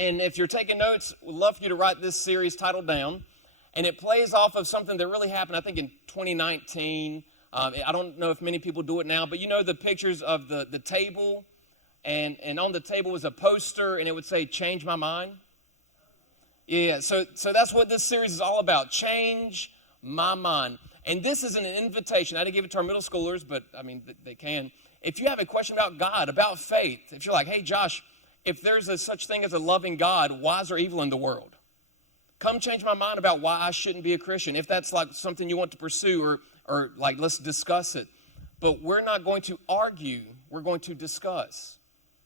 And if you're taking notes, we'd love for you to write this series title down. And it plays off of something that really happened, I think, in 2019. I don't know if many people do it now, but you know the pictures of the table, and on the table was a poster, and it would say, "Change my mind." Yeah, so that's what this series is all about, change my mind. And this is an invitation. I didn't give it to our middle schoolers, but, I mean, they can. If you have a question about God, about faith, if you're like, "Hey, Josh, if there's a such thing as a loving God, why is there evil in the world? Come change my mind about why I shouldn't be a Christian." If that's like something you want to pursue, or like, let's discuss it. But we're not going to argue. We're going to discuss.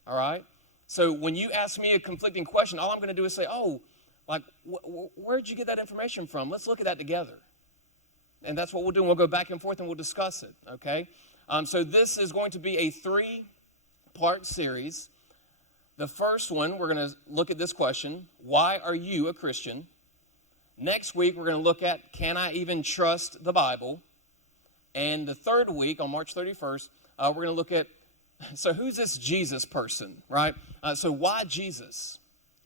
All right? So when you ask me a conflicting question, all I'm going to do is say, "Oh, like, where'd you get that information from? Let's look at that together." And that's what we'll do. We'll go back and forth and we'll discuss it. Okay? So this is going to be a 3-part series. The first one, we're going to look at this question: why are you a Christian? Next week, we're going to look at, can I even trust the Bible? And the third week, on March 31st, we're going to look at, so who's this Jesus person, right? So why Jesus,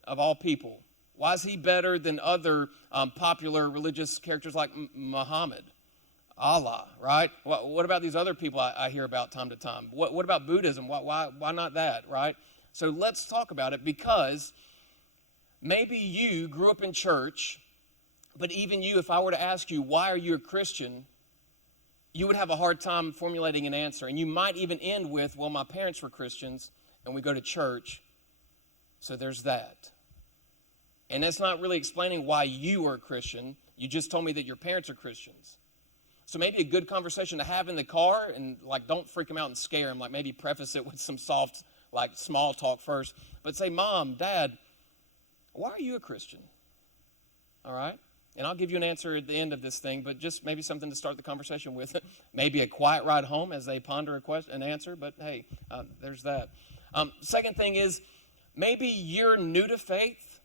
of all people? Why is he better than other popular religious characters like Muhammad, Allah, right? What about these other people I hear about time to time? What about Buddhism? Why not that, right? So let's talk about it, because maybe you grew up in church, but even you, if I were to ask you, why are you a Christian, you would have a hard time formulating an answer. And you might even end with, well, my parents were Christians, and we go to church, so there's that. And that's not really explaining why you are a Christian. You just told me that your parents are Christians. So maybe a good conversation to have in the car, and like, don't freak them out and scare them. Like, maybe preface it with some soft, like, small talk first. But say, "Mom, Dad, why are you a Christian?" All right? And I'll give you an answer at the end of this thing, but just maybe something to start the conversation with. Maybe a quiet ride home as they ponder an answer, but hey, there's that. Second thing is, maybe you're new to faith,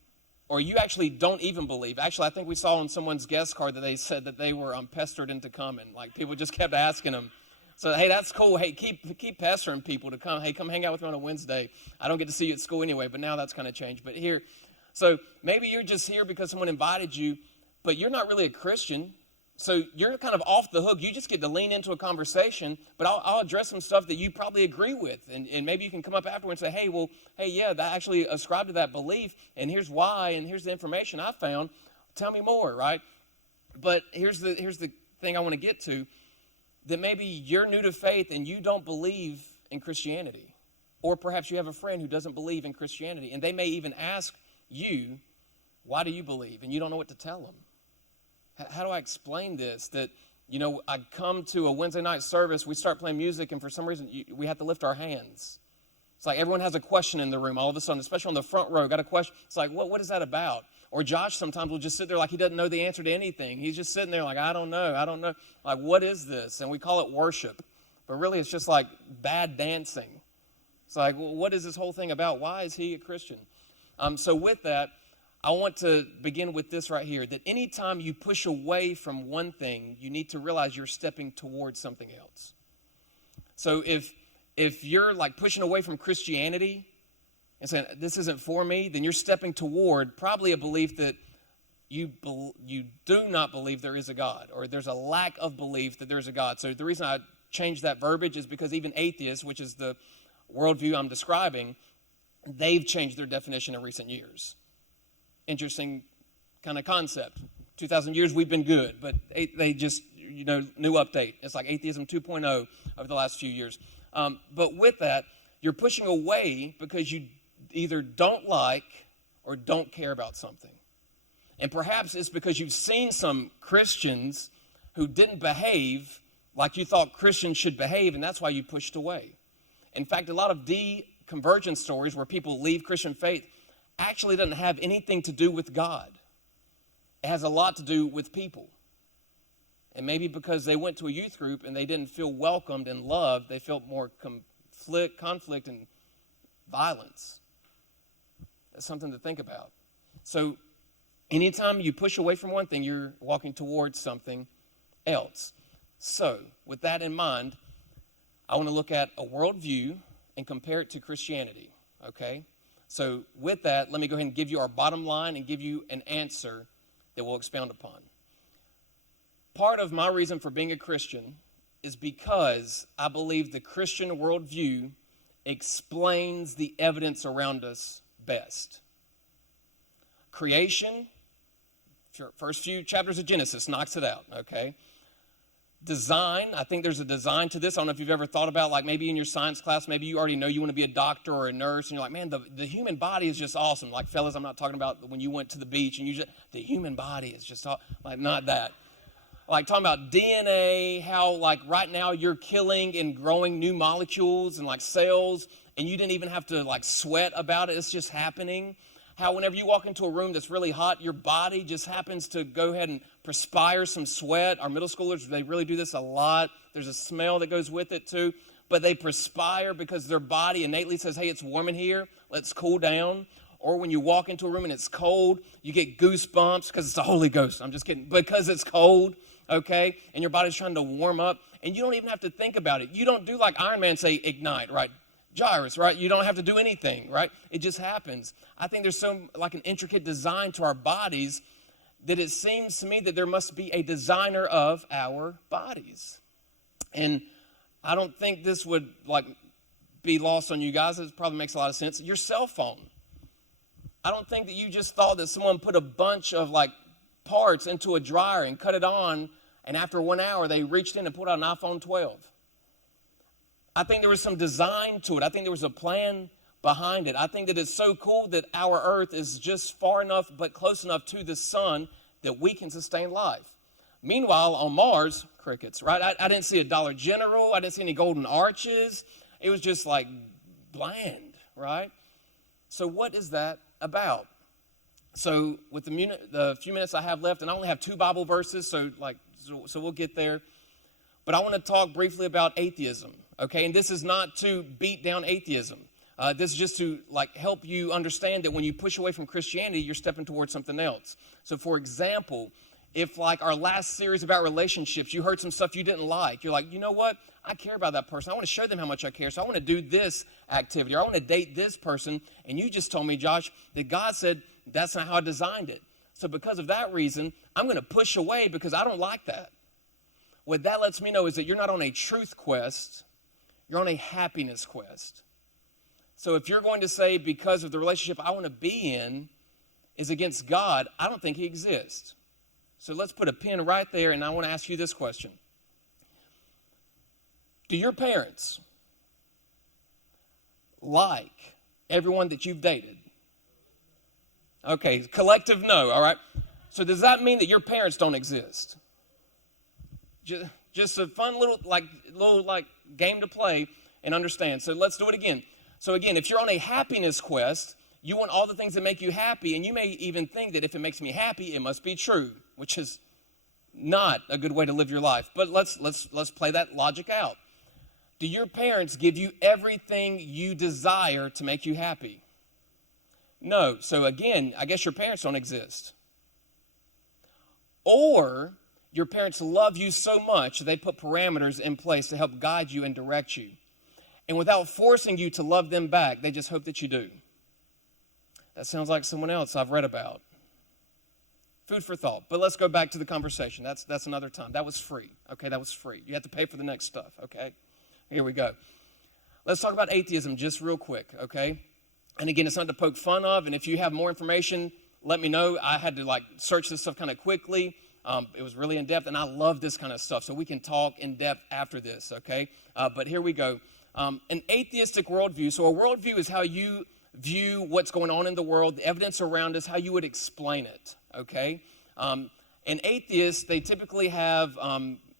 or you actually don't even believe. Actually, I think we saw on someone's guest card that they said that they were pestered into coming. Like, people just kept asking them. So, hey, that's cool. Hey, keep pestering people to come. Hey, come hang out with me on a Wednesday. I don't get to see you at school anyway, but now that's kind of changed. But here, so maybe you're just here because someone invited you, but you're not really a Christian. So you're kind of off the hook. You just get to lean into a conversation, but I'll address some stuff that you probably agree with. And maybe you can come up afterwards and say, hey, yeah, that actually ascribe to that belief, and here's why, and here's the information I found. Tell me more, right? But here's the thing I want to get to, that maybe you're new to faith and you don't believe in Christianity. Or perhaps you have a friend who doesn't believe in Christianity, and they may even ask you, why do you believe? And you don't know what to tell them. How do I explain this? That, I come to a Wednesday night service, we start playing music, and for some reason, we have to lift our hands. It's like everyone has a question in the room all of a sudden, especially on the front row, got a question. It's like, what is that about? Or Josh sometimes will just sit there like he doesn't know the answer to anything. He's just sitting there like, I don't know. Like, what is this? And we call it worship. But really, it's just like bad dancing. It's like, well, what is this whole thing about? Why is he a Christian? So with that, I want to begin with this right here, that anytime you push away from one thing, you need to realize you're stepping towards something else. So if you're like pushing away from Christianity and saying, this isn't for me, then you're stepping toward probably a belief that you do not believe there is a God, or there's a lack of belief that there's a God. So the reason I changed that verbiage is because even atheists, which is the worldview I'm describing, they've changed their definition in recent years. Interesting kind of concept. 2,000 years we've been good, but they just, new update. It's like atheism 2.0 over the last few years. But with that, you're pushing away because you either don't like or don't care about something. And perhaps it's because you've seen some Christians who didn't behave like you thought Christians should behave, and that's why you pushed away. In fact, a lot of deconversion stories where people leave Christian faith actually doesn't have anything to do with God. It has a lot to do with people. And maybe because they went to a youth group and they didn't feel welcomed and loved, they felt more conflict and violence. That's something to think about. So anytime you push away from one thing, you're walking towards something else. So with that in mind, I want to look at a worldview and compare it to Christianity, okay? So with that, let me go ahead and give you our bottom line and give you an answer that we'll expound upon. Part of my reason for being a Christian is because I believe the Christian worldview explains the evidence around us best. Creation, first few chapters of Genesis knocks it out, okay? Design, I think there's a design to this. I don't know if you've ever thought about, like maybe in your science class, maybe you already know you want to be a doctor or a nurse, and you're like, man, the human body is just awesome. Like, fellas, I'm not talking about when you went to the beach and the human body is just, like, not that. Like, talking about DNA, how, like, right now you're killing and growing new molecules and, like, cells, and you didn't even have to, like, sweat about it. It's just happening. How whenever you walk into a room that's really hot, your body just happens to go ahead and perspire some sweat. Our middle schoolers, they really do this a lot. There's a smell that goes with it too. But they perspire because their body innately says, hey, it's warm in here. Let's cool down. Or when you walk into a room and it's cold, you get goosebumps because it's the Holy Ghost. I'm just kidding. Because it's cold, okay? And your body's trying to warm up. And you don't even have to think about it. You don't do like Iron Man say, ignite, right? Gyrus, right? You don't have to do anything, right? It just happens. I think there's like an intricate design to our bodies that it seems to me that there must be a designer of our bodies. And I don't think this would like be lost on you guys. It probably makes a lot of sense. Your cell phone. I don't think that you just thought that someone put a bunch of like parts into a dryer and cut it on, and after 1 hour they reached in and pulled out an iPhone 12. I think there was some design to it. I think there was a plan behind it. I think that it's so cool that our earth is just far enough but close enough to the sun that we can sustain life. Meanwhile, on Mars, crickets, right? I didn't see a Dollar General. I didn't see any golden arches. It was just like bland, right? So what is that about? So with the few minutes I have left, and I only have 2 Bible verses, so we'll get there. But I want to talk briefly about atheism. Okay, and this is not to beat down atheism. This is just to like help you understand that when you push away from Christianity, you're stepping towards something else. So for example, if like our last series about relationships, you heard some stuff you didn't like, you're like, you know what? I care about that person. I want to show them how much I care. So I want to do this activity, or I want to date this person. And you just told me, Josh, that God said that's not how I designed it. So because of that reason, I'm going to push away because I don't like that. What that lets me know is that you're not on a truth quest. You're on a happiness quest. So if you're going to say because of the relationship I want to be in is against God, I don't think he exists. So let's put a pin right there, and I want to ask you this question. Do your parents like everyone that you've dated? Okay, collective no, all right? So does that mean that your parents don't exist? Just a fun little game to play and understand. So let's do it again. So again, if you're on a happiness quest, you want all the things that make you happy, and you may even think that if it makes me happy, it must be true, which is not a good way to live your life. But let's play that logic out. Do your parents give you everything you desire to make you happy? No. So again, I guess your parents don't exist. Or your parents love you so much, they put parameters in place to help guide you and direct you. And without forcing you to love them back, they just hope that you do. That sounds like someone else I've read about. Food for thought. But let's go back to the conversation. That's another time. That was free. Okay, that was free. You have to pay for the next stuff, okay? Here we go. Let's talk about atheism just real quick, okay? And again, it's not to poke fun of, and if you have more information, let me know. I had to search this stuff kind of quickly. It was really in-depth, and I love this kind of stuff, so we can talk in-depth after this, okay? But here we go. An atheistic worldview. So a worldview is how you view what's going on in the world, the evidence around us, how you would explain it, okay? And atheists, they typically have,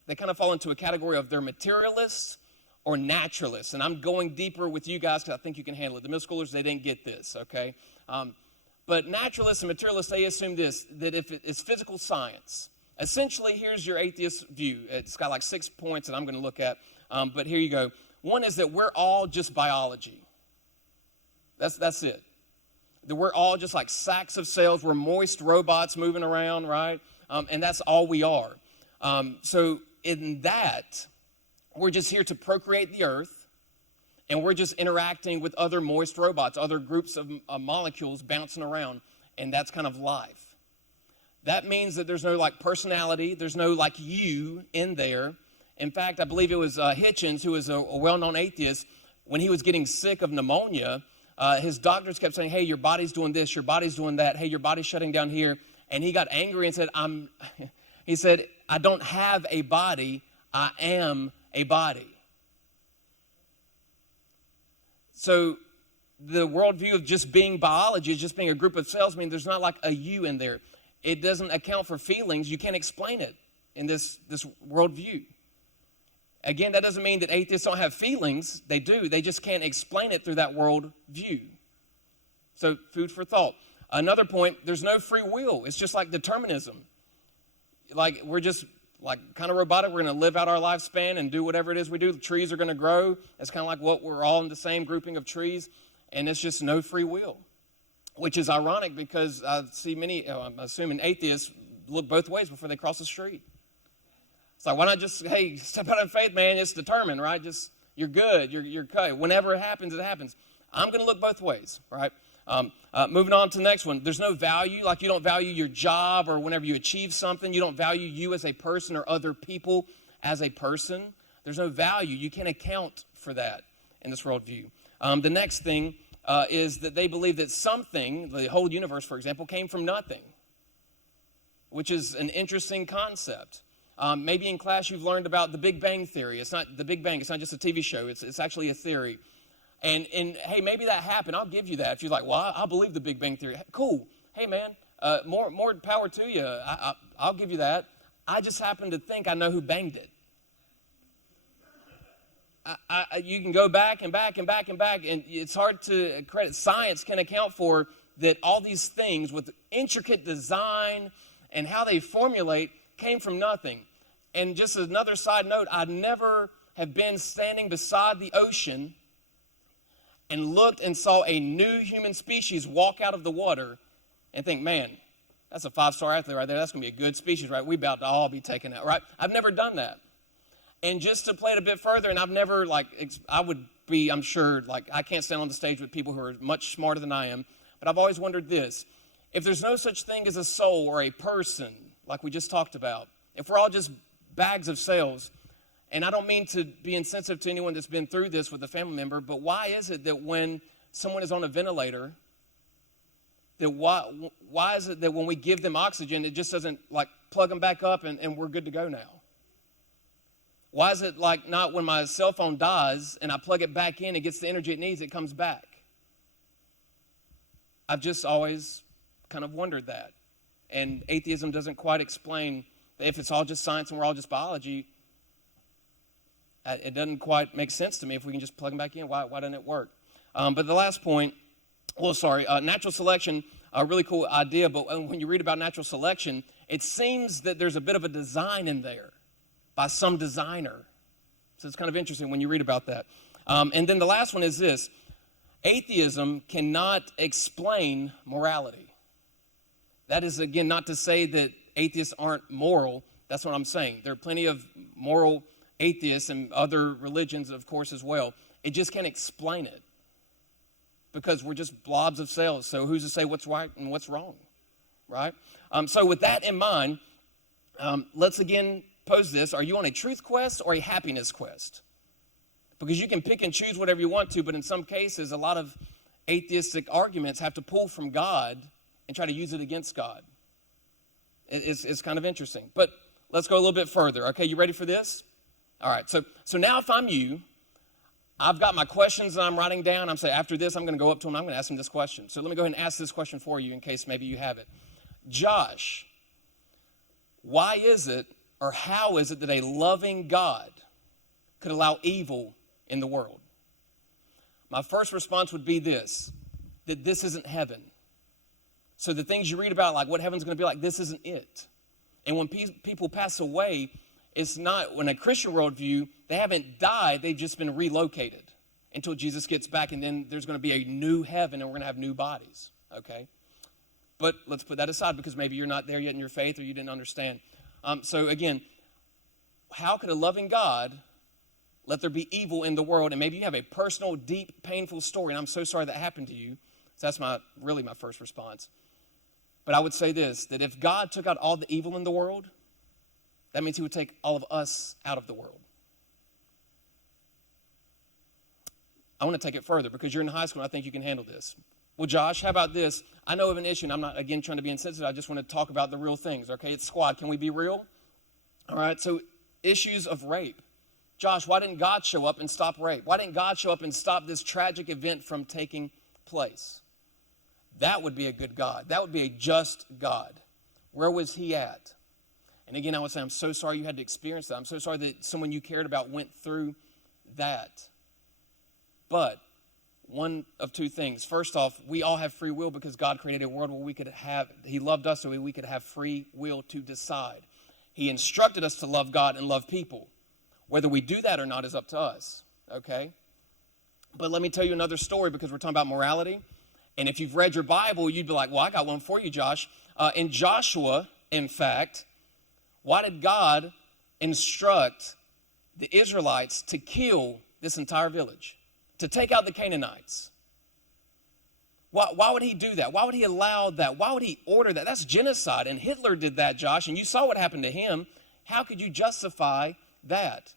they kind of fall into a category of they're materialists or naturalists. And I'm going deeper with you guys because I think you can handle it. The middle schoolers, they didn't get this, okay? But naturalists and materialists, they assume this, that if it's physical science, essentially, here's your atheist view. It's got 6 points that I'm going to look at, but here you go. One is that we're all just biology. That's it. That we're all just like sacks of cells. We're moist robots moving around, right? And that's all we are. So in that, we're just here to procreate the earth and we're just interacting with other moist robots, other groups of molecules bouncing around, and that's kind of life. That means that there's no like personality, there's no like you in there. In fact, I believe it was Hitchens, who was a well-known atheist. When he was getting sick of pneumonia, his doctors kept saying, hey, your body's doing this, your body's doing that, hey, your body's shutting down here. And he got angry and said, he said, I don't have a body, I am a body. So the worldview of just being biology, just being a group of cells, means there's not like a you in there. It doesn't account for feelings. You can't explain it in this worldview. Again, that doesn't mean that atheists don't have feelings. They do. They just can't explain it through that worldview. So food for thought. Another point, there's no free will. It's just like determinism. Like we're just like kind of robotic. We're going to live out our lifespan and do whatever it is we do. The trees are going to grow. It's kind of like what we're all in the same grouping of trees. And it's just no free will, which is ironic because I see many, I'm assuming atheists look both ways before they cross the street. It's like, why not just, hey, step out in faith, man. It's determined, right? Just, you're good. You're good. Whenever it happens, it happens. I'm going to look both ways, right? Moving on to the next one. There's no value. Like you don't value your job or whenever you achieve something. You don't value you as a person or other people as a person. There's no value. You can't account for that in this worldview. The next thing is that they believe that something, the whole universe, for example, came from nothing, which is an interesting concept. Maybe in class you've learned about the Big Bang Theory. It's not the Big Bang. It's not just a TV show. It's actually a theory. And hey, maybe that happened. I'll give you that. If you're like, well, I believe the Big Bang Theory. Cool. Hey, man, more power to you. I'll give you that. I just happen to think I know who banged it. You can go back and back and back and back, and it's hard to credit. Science can account for that all these things with intricate design and how they formulate came from nothing. And just another side note, I'd never have been standing beside the ocean and looked and saw a new human species walk out of the water and think, man, that's a 5-star athlete right there. That's going to be a good species, right? We about to all be taken out, right? I've never done that. And just to play it a bit further, and I've never, I would be, I'm sure, I can't stand on the stage with people who are much smarter than I am, but I've always wondered this. If there's no such thing as a soul or a person, like we just talked about, if we're all just bags of cells, and I don't mean to be insensitive to anyone that's been through this with a family member, but why is it that when someone is on a ventilator, that why is it that when we give them oxygen, it just doesn't, plug them back up and we're good to go now? Why is it not when my cell phone dies and I plug it back in, it gets the energy it needs, it comes back? I've just always kind of wondered that. And atheism doesn't quite explain that if it's all just science and we're all just biology, it doesn't quite make sense to me. If we can just plug them back in, why doesn't it work? But the last point, natural selection, a really cool idea, but when you read about natural selection, it seems that there's a bit of a design in there by some designer. So it's kind of interesting when you read about that. And then the last one is this. Atheism cannot explain morality. That is, again, not to say that atheists aren't moral. That's what I'm saying. There are plenty of moral atheists and other religions, of course, as well. It just can't explain it because we're just blobs of cells. So who's to say what's right and what's wrong, right? So with that in mind, let's again pose this. Are you on a truth quest or a happiness quest? Because you can pick and choose whatever you want to, but in some cases, a lot of atheistic arguments have to pull from God and try to use it against God. It's kind of interesting. But let's go a little bit further. Okay, you ready for this? All right, so now if I'm you, I've got my questions that I'm writing down. I'm saying after this, I'm going to go up to him. I'm going to ask him this question. So let me go ahead and ask this question for you in case maybe you have it. Josh, why is it or how is it that a loving God could allow evil in the world? My first response would be this, that this isn't heaven. So the things you read about, like what heaven's going to be like, this isn't it. And when people pass away, it's not, in a Christian worldview, they haven't died, they've just been relocated until Jesus gets back, and then there's going to be a new heaven, and we're going to have new bodies, okay? But let's put that aside because maybe you're not there yet in your faith or you didn't understand. So again, how could a loving God let there be evil in the world. And maybe you have a personal, deep, painful story, and I'm so sorry that happened to you. So that's really my first response. But I would say this, that if God took out all the evil in the world, that means he would take all of us out of the world. I want to take it further because you're in high school and I think you can handle this. Well, Josh, how about this? I know of an issue, and I'm not, again, trying to be insensitive. I just want to talk about the real things, okay? It's squad. Can we be real? All right, so issues of rape. Josh, why didn't God show up and stop rape? Why didn't God show up and stop this tragic event from taking place? That would be a good God. That would be a just God. Where was he at? And again, I would say, I'm so sorry you had to experience that. I'm so sorry that someone you cared about went through that. But one of two things. First off, we all have free will because God created a world where he loved us so we could have free will to decide. He instructed us to love God and love people. Whether we do that or not is up to us, okay? But let me tell you another story because we're talking about morality. And if you've read your Bible, you'd be like, well, I got one for you, Josh. In Joshua, in fact, why did God instruct the Israelites to kill this entire village? To take out the Canaanites? Why would he do that? Why would he allow that? Why would he order that? That's genocide. And Hitler did that, Josh, and you saw what happened to him. How could you justify that?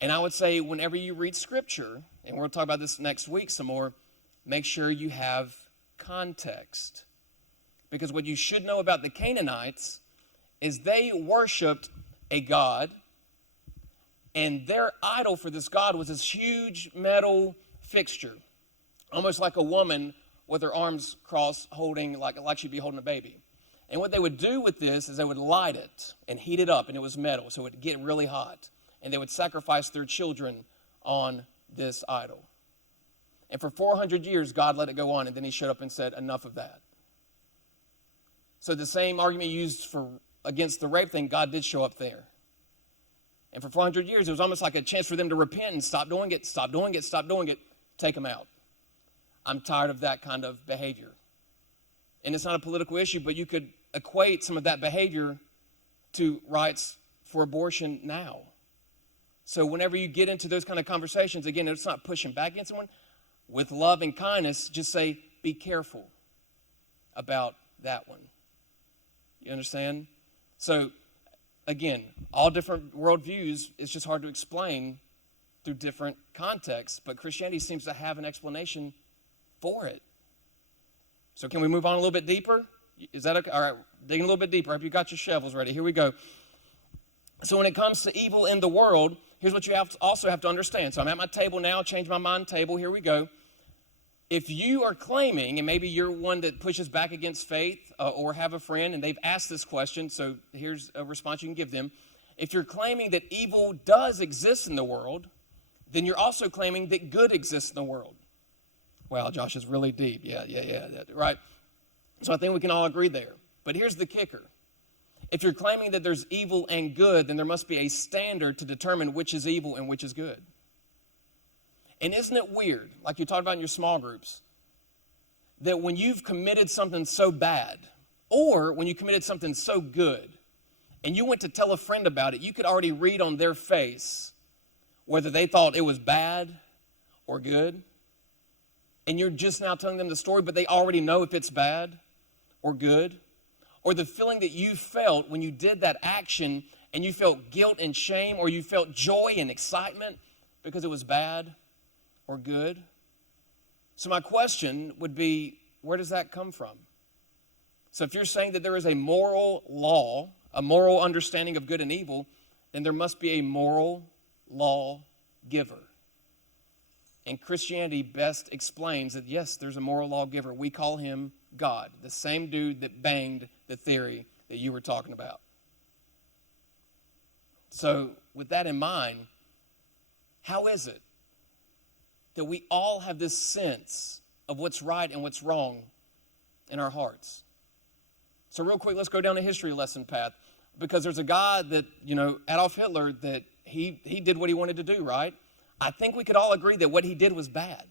And I would say whenever you read Scripture, and we'll talk about this next week some more, make sure you have context. Because what you should know about the Canaanites is they worshiped a god, and their idol for this god was this huge metal fixture, almost like a woman with her arms crossed holding, like she'd be holding a baby. And what they would do with this is they would light it and heat it up, and it was metal, so it would get really hot. And they would sacrifice their children on this idol. And for 400 years, God let it go on, and then he showed up and said, enough of that. So the same argument used against the rape thing, God did show up there. And for 400 years, it was almost like a chance for them to repent and stop doing it, stop doing it, stop doing it, take them out. I'm tired of that kind of behavior. And it's not a political issue, but you could equate some of that behavior to rights for abortion now. So whenever you get into those kind of conversations, again, it's not pushing back against someone. With love and kindness, just say, be careful about that one. You understand? So, again, all different worldviews, it's just hard to explain through different contexts, but Christianity seems to have an explanation for it. So can we move on a little bit deeper? Is that okay? All right, digging a little bit deeper. I hope you got your shovels ready. Here we go. So when it comes to evil in the world, here's what you also have to understand. So I'm at my table now, change my mind table. Here we go. If you are claiming, and maybe you're one that pushes back against faith or have a friend and they've asked this question, so here's a response you can give them. If you're claiming that evil does exist in the world, then you're also claiming that good exists in the world. Wow, Josh is really deep. Yeah, right? So I think we can all agree there. But here's the kicker. If you're claiming that there's evil and good, then there must be a standard to determine which is evil and which is good. And isn't it weird, like you talked about in your small groups, that when you've committed something so bad, or when you committed something so good, and you went to tell a friend about it, you could already read on their face whether they thought it was bad or good. And you're just now telling them the story, but they already know if it's bad or good. Or the feeling that you felt when you did that action and you felt guilt and shame, or you felt joy and excitement because it was bad or good. So my question would be, where does that come from? So if you're saying that there is a moral law, a moral understanding of good and evil, then there must be a moral law giver. And Christianity best explains that, yes, there's a moral lawgiver. We call him God, the same dude that banged the theory that you were talking about. So with that in mind, how is it that we all have this sense of what's right and what's wrong in our hearts? So real quick, let's go down a history lesson path. Because there's a guy that, Adolf Hitler, that he did what he wanted to do, right? I think we could all agree that what he did was bad,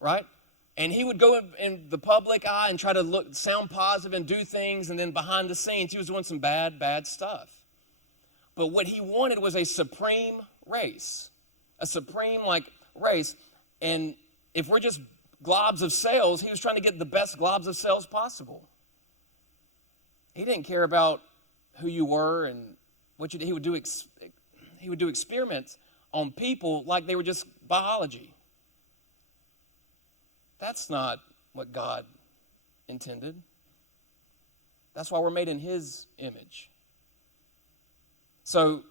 right? And he would go in the public eye and try to sound positive and do things, and then behind the scenes, he was doing some bad stuff. But what he wanted was a supreme race, a supreme race. And if we're just globs of cells, he was trying to get the best globs of cells possible. He didn't care about who you were and what you did. He would do experiments on people like they were just biology. That's not what God intended. That's why we're made in his image. So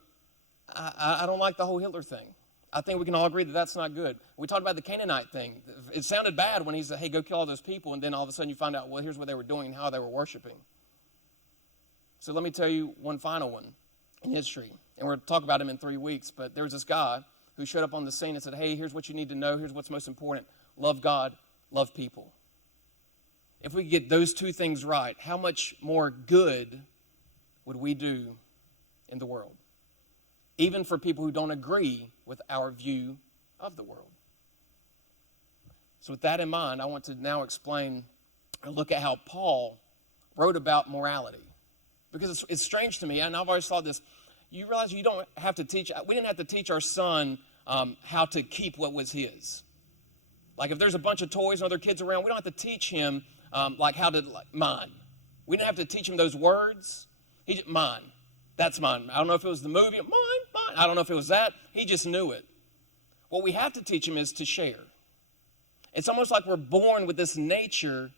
I don't like the whole Hitler thing. I think we can all agree that that's not good. We talked about the Canaanite thing. It sounded bad when he said, hey, go kill all those people, and then all of a sudden you find out, well, here's what they were doing and how they were worshiping. So let me tell you one final one in history. And we're going to talk about him in 3 weeks. But there was this guy who showed up on the scene and said, hey, here's what you need to know. Here's what's most important. Love God, love people. If we could get those two things right, how much more good would we do in the world? Even for people who don't agree with our view of the world. So with that in mind, I want to now explain and look at how Paul wrote about morality. Because it's strange to me, and I've always thought this, you realize you don't have to teach, we didn't have to teach our son how to keep what was his. Like if there's a bunch of toys and other kids around, we don't have to teach him how to mine. We didn't have to teach him those words. He just, mine. That's mine. I don't know if it was the movie, mine. I don't know if it was that. He just knew it. What we have to teach him is to share. It's almost like we're born with this nature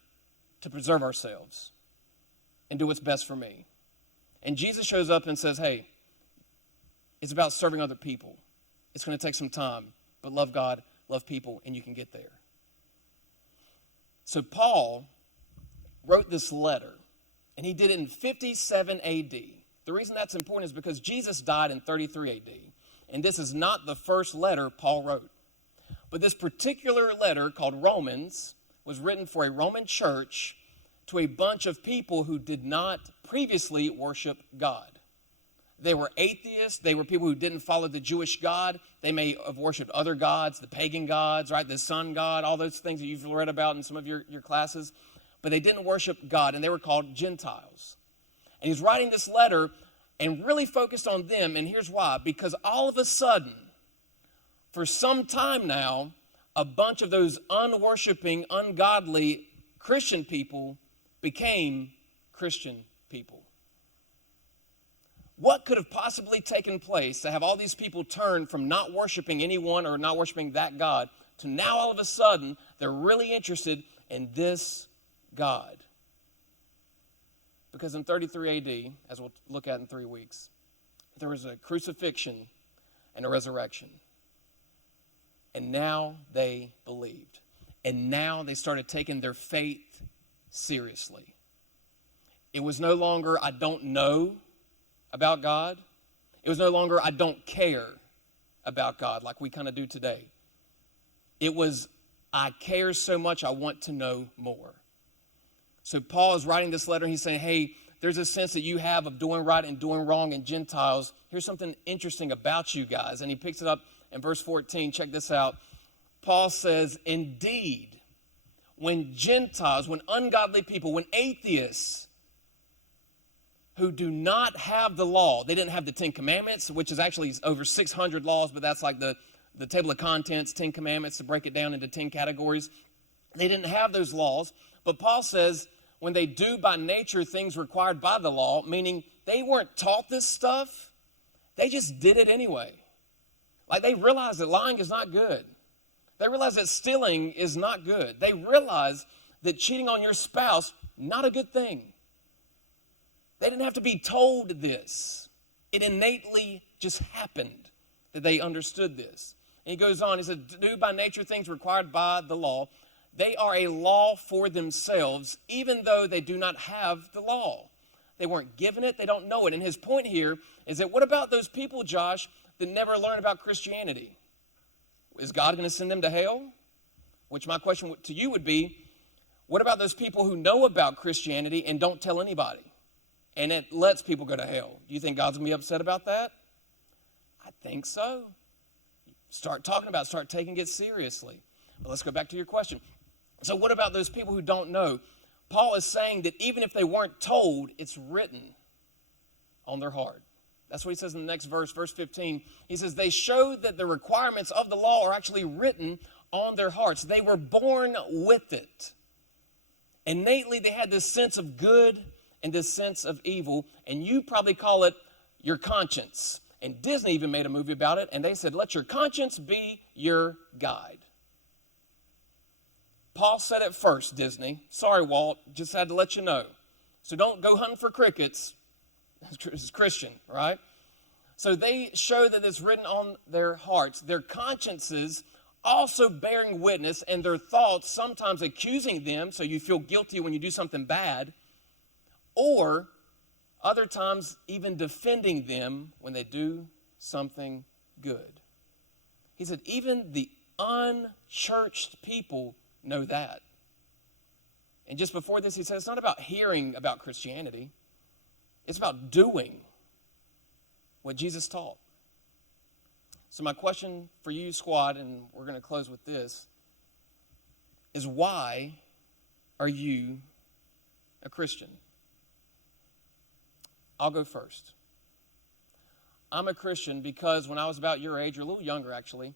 to preserve ourselves and do what's best for me. And Jesus shows up and says, hey, it's about serving other people. It's going to take some time, but love God, love people, and you can get there. So Paul wrote this letter, and he did it in 57 A.D. The reason that's important is because Jesus died in 33 A.D., and this is not the first letter Paul wrote. But this particular letter, called Romans, was written for a Roman church to a bunch of people who did not previously worship God. They were atheists. They were people who didn't follow the Jewish God. They may have worshiped other gods, the pagan gods, right? The sun god, all those things that you've read about in some of your classes. But they didn't worship God, and they were called Gentiles. And he's writing this letter and really focused on them, and here's why. Because all of a sudden, for some time now, a bunch of those unworshiping, ungodly Christian people became Christian people. What could have possibly taken place to have all these people turn from not worshiping anyone or not worshiping that God to now all of a sudden they're really interested in this God? Because in 33 A.D., as we'll look at in 3 weeks, there was a crucifixion and a resurrection. And now they believed. And now they started taking their faith seriously. It was no longer, I don't know about God. It was no longer, I don't care about God like we kind of do today. It was, I care so much, I want to know more. So Paul is writing this letter, and he's saying, hey, there's a sense that you have of doing right and doing wrong in Gentiles. Here's something interesting about you guys. And he picks it up in verse 14. Check this out. Paul says, indeed, when Gentiles, when ungodly people, when atheists who do not have the law, they didn't have the 10 Commandments, which is actually over 600 laws, but that's like the table of contents, 10 Commandments, to break it down into 10 categories. They didn't have those laws. But Paul says, when they do by nature things required by the law, meaning they weren't taught this stuff, they just did it anyway. Like they realized that lying is not good. They realized that stealing is not good. They realized that cheating on your spouse, not a good thing. They didn't have to be told this. It innately just happened that they understood this. And he goes on, he said, do by nature things required by the law. They are a law for themselves, even though they do not have the law. They weren't given it. They don't know it. And his point here is that what about those people, Josh, that never learn about Christianity? Is God going to send them to hell? Which my question to you would be, what about those people who know about Christianity and don't tell anybody? And it lets people go to hell. Do you think God's going to be upset about that? I think so. Start talking about it. Start taking it seriously. But let's go back to your question. So what about those people who don't know? Paul is saying that even if they weren't told, it's written on their heart. That's what he says in the next verse, verse 15. He says, they show that the requirements of the law are actually written on their hearts. They were born with it. Innately, they had this sense of good and this sense of evil, and you probably call it your conscience. And Disney even made a movie about it, and they said, let your conscience be your guide. Paul said it first, Disney. Sorry, Walt, just had to let you know. So don't go hunting for crickets. It's Christian, right? So they show that it's written on their hearts. Their consciences also bearing witness, and their thoughts sometimes accusing them, so you feel guilty when you do something bad, or other times even defending them when they do something good. He said, even the unchurched people know that. And just before this, he said, it's not about hearing about Christianity. It's about doing what Jesus taught. So my question for you, squad, and we're going to close with this, is why are you a Christian? I'll go first. I'm a Christian because when I was about your age, or a little younger actually,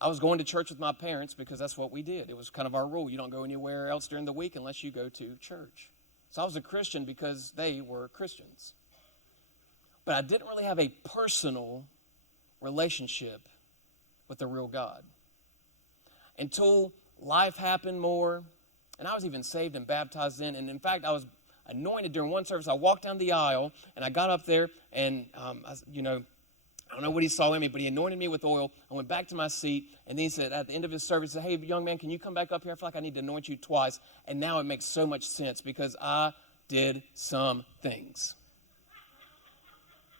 I was going to church with my parents because that's what we did. It was kind of our rule. You don't go anywhere else during the week unless you go to church. So I was a Christian because they were Christians. But I didn't really have a personal relationship with the real God until life happened more, and I was even saved and baptized in. And in fact, I was anointed during one service. I walked down the aisle, and I got up there, and I don't know what he saw in me, but he anointed me with oil. I went back to my seat, and then he said, at the end of his service, he said, hey, young man, can you come back up here? I feel like I need to anoint you twice. And now it makes so much sense because I did some things.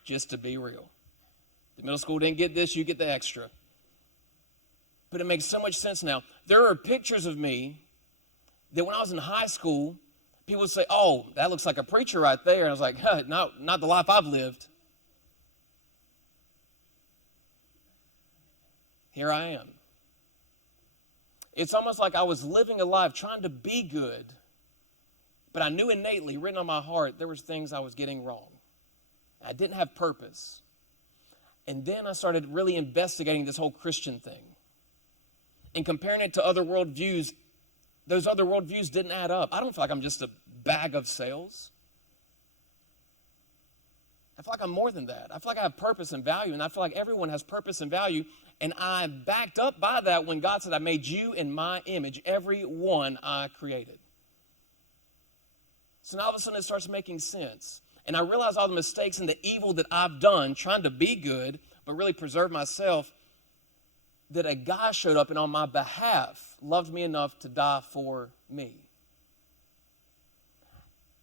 Just to be real. The middle school didn't get this, you get the extra. But it makes so much sense now. There are pictures of me that when I was in high school, people would say, oh, that looks like a preacher right there. And I was like, not the life I've lived. Here I am. It's almost like I was living a life trying to be good, but I knew innately, written on my heart, there was things I was getting wrong. I didn't have purpose. And then I started really investigating this whole Christian thing and comparing it to other worldviews. Those other worldviews didn't add up. I don't feel like I'm just a bag of sales. I feel like I'm more than that. I feel like I have purpose and value, and I feel like everyone has purpose and value. And I'm backed up by that when God said, I made you in my image, every one I created. So now all of a sudden it starts making sense. And I realize all the mistakes and the evil that I've done trying to be good, but really preserve myself, that a guy showed up and on my behalf loved me enough to die for me.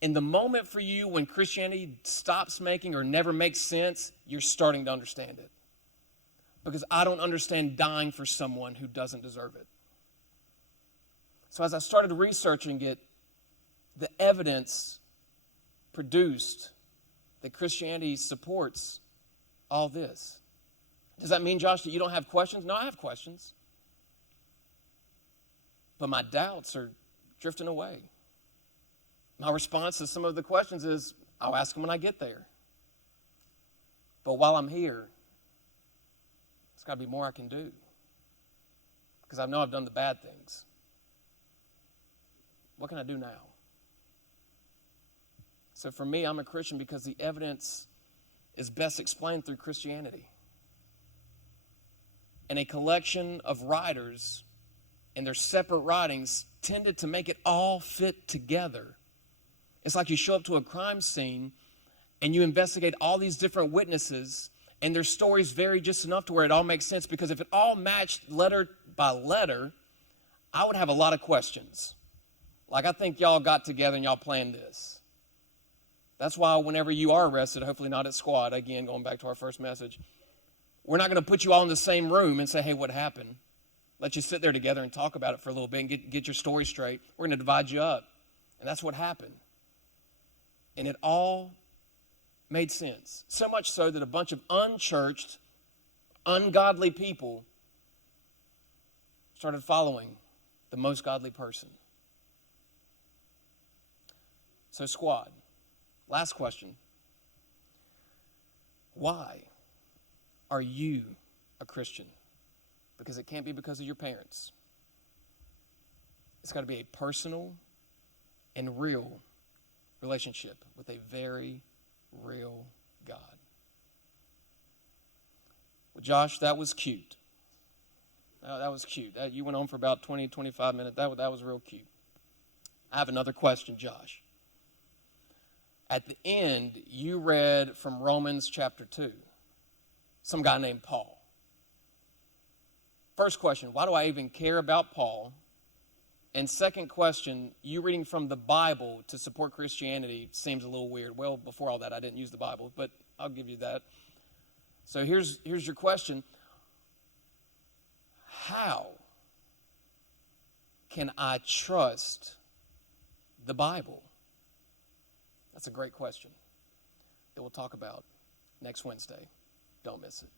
In the moment for you when Christianity stops making or never makes sense, you're starting to understand it. Because I don't understand dying for someone who doesn't deserve it. So as I started researching it, the evidence produced that Christianity supports all this. Does that mean, Josh, that you don't have questions? No, I have questions. But my doubts are drifting away. My response to some of the questions is, I'll ask them when I get there. But while I'm here, there's got to be more I can do. Because I know I've done the bad things. What can I do now? So for me, I'm a Christian because the evidence is best explained through Christianity. And a collection of writers and their separate writings tended to make it all fit together. It's like you show up to a crime scene and you investigate all these different witnesses and their stories vary just enough to where it all makes sense, because if it all matched letter by letter, I would have a lot of questions. Like, I think y'all got together and y'all planned this. That's why whenever you are arrested, hopefully not at squad, again, going back to our first message, we're not going to put you all in the same room and say, hey, what happened? Let you sit there together and talk about it for a little bit and get your story straight. We're going to divide you up. And that's what happened. And it all made sense. So much so that a bunch of unchurched, ungodly people started following the most godly person. So squad, last question. Why are you a Christian? Because it can't be because of your parents. It's got to be a personal and real relationship with a very real God. Well, Josh, that was cute. That was cute. You went on for about 20, 25 minutes. That was real cute. I have another question, Josh. At the end, you read from Romans chapter 2. Some guy named Paul. First question, why do I even care about Paul? And second question, you reading from the Bible to support Christianity seems a little weird. Well, before all that, I didn't use the Bible, but I'll give you that. So here's your question. How can I trust the Bible? That's a great question that we'll talk about next Wednesday. Don't miss it.